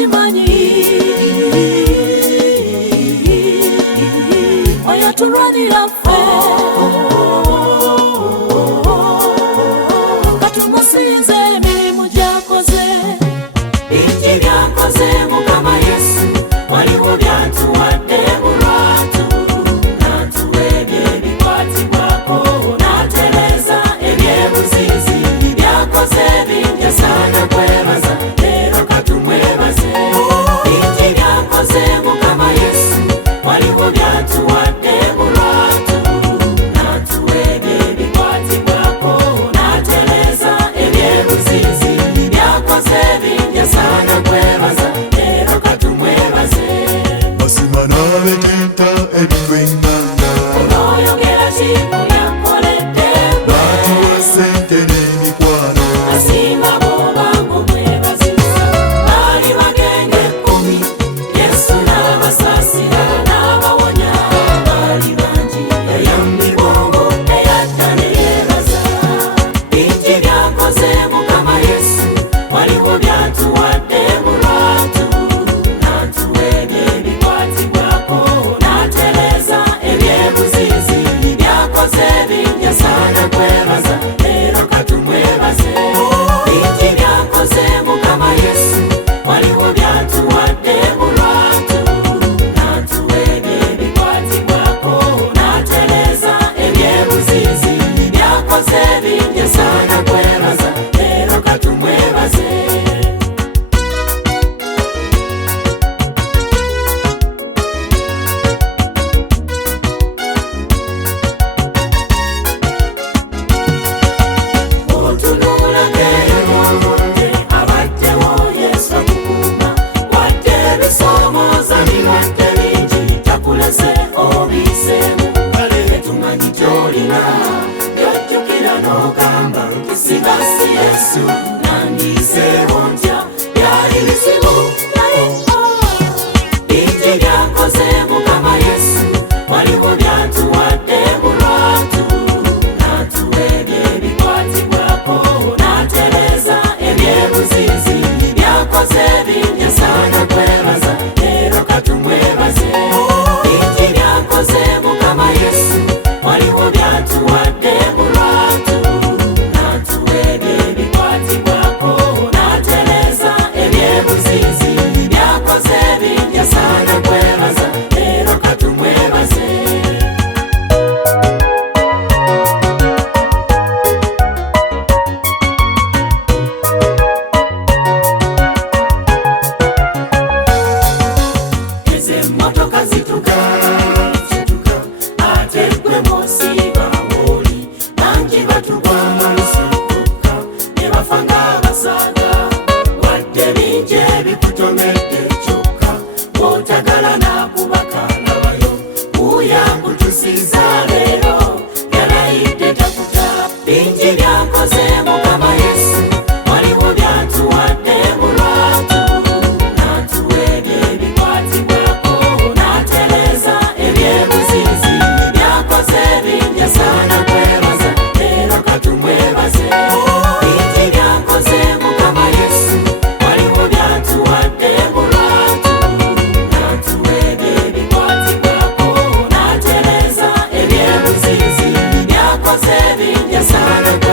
okimanyi oyatulwanira ffe katumusinze emirimu gy'akoze. Binji byakoze Mukama Yesu, waliwo byatuwadde bulwatu, n'atuwa ebyebikwatibwako, n'atereza ebyebuzizi. Byakoze bingi asaana kwebaza, leero katumwebaze. Binji byakoze Mukama Yesu, waliwo byatuwadde bulwatu, n'atuwa ebyebikwatibwako, n'atereza ebyebuzizi. Byakoze bingi asaana kwebaza, leero katumwebaze. Basima n'abetenta ebitwenganga, Onoyogera ki byakoledde ggwe? batuwa ssente n'emikwano, Asinga bw'obanga omwebazizza. Baali bagenge 10, Yesu n'abasaasira n'abawonya. Baali bangi, yayambibwa omwo eyadda ne yeebaza. Bingi byakoze Mukama Yesu, waliwo byatuwadde bulwatu, n'atuwa ebyebikwatibwako, n'atereza ebyebuzizi. Byakoze bingi asaana kwebaza, leero katumwebaze. Bingi byakoze Mukama Yesu, waliwo byatuwadde bulwatu, n'atuwa ebyebikwatibwako, n'atereza ebyebuzizi. Byakoze bingi asaana kwebaza, leero katumwebaze. Otunula ng'ebyobudde, abaddewo Yesu akukuuma. Wadde ebisoomooza bibadde bingi, takulese obiiseemu. Kale tumanyi gy'olina, by'ojjukira n'ogamba nti singa si Yesu nandiiseewo ntya. Byali bizibu naye bingi byakoze Mukama Yesu, waliwo byatuwadde bulwatu, n'atuwa ebyebikwatibwako, n'atereza ebyebuzizi. Byakoze bingi asaana kwebaza, leero katumwebaze. Bingi byakoze Mukama Yesu, waliwo byatuwadde bulwatu, n'atuwa ebyebikwatibwako, n'atereza ebyebuzizi. Byakoze bingi asaana kwebaza, leero katumwebaze. Ezo emmotoka zituka, ate ggwe mw'osiiba w'oli. Bangi batugwa amasikoka, ne bafa ng'abasaaga. Wadde bingi ebikutomedde kyokka, bw'otagala n'akubaka labayo. Wuuya akutusiza leero, yalayidde takuta. Bingi byakoze Mukama Yesu, waliwo byatuwadde bulwatu, n'atuwa ebyebikwatibwako, n'atereza ebyebuzizi. Byakoze bingi asaana kwebaza, leero katumwebaze. Bingi byakoze Mukama Yesu, waliwo byatuwadde bulwatu, n'atuwa ebyebikwatibwako, n'atereza ebyebuzizi. Byakoze bingi asaana kwebaza.